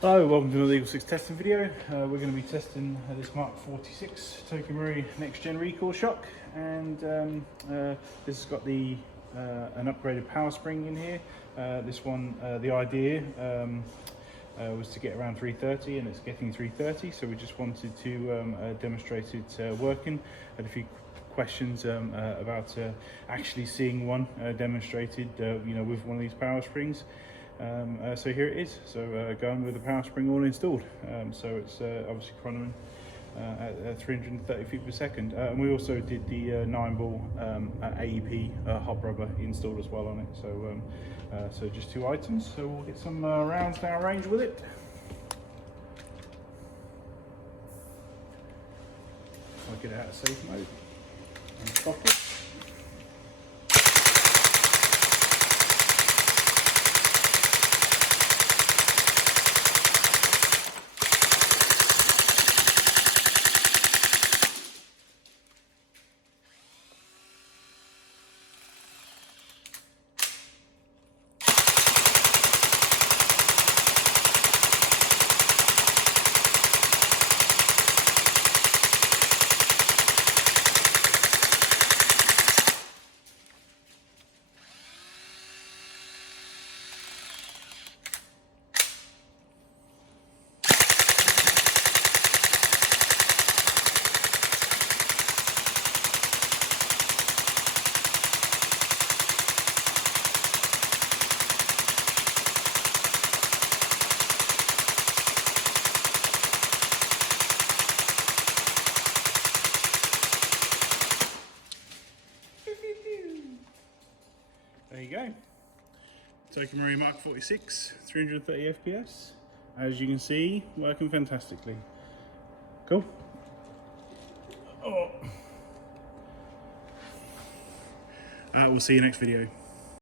Hello, welcome to another EagleSix testing video. We're going to be testing this MK46 TM next gen recoil shock, and this has got the an upgraded power spring in here. This one, the idea was to get around 330, and it's getting 330, so we just wanted to demonstrate it working. Had a few questions about actually seeing one demonstrated with one of these power springs. So here it is, so going with the power spring all installed. So it's obviously chronoing at 330 feet per second. And we also did the Nineball AEP hot rubber installed as well on it. So just two items, so we'll get some rounds down range with it. I'll get it out of safe mode and stop it. There you go. TM MK46, 330 FPS. As you can see, working fantastically. Cool. Oh. We'll see you next video.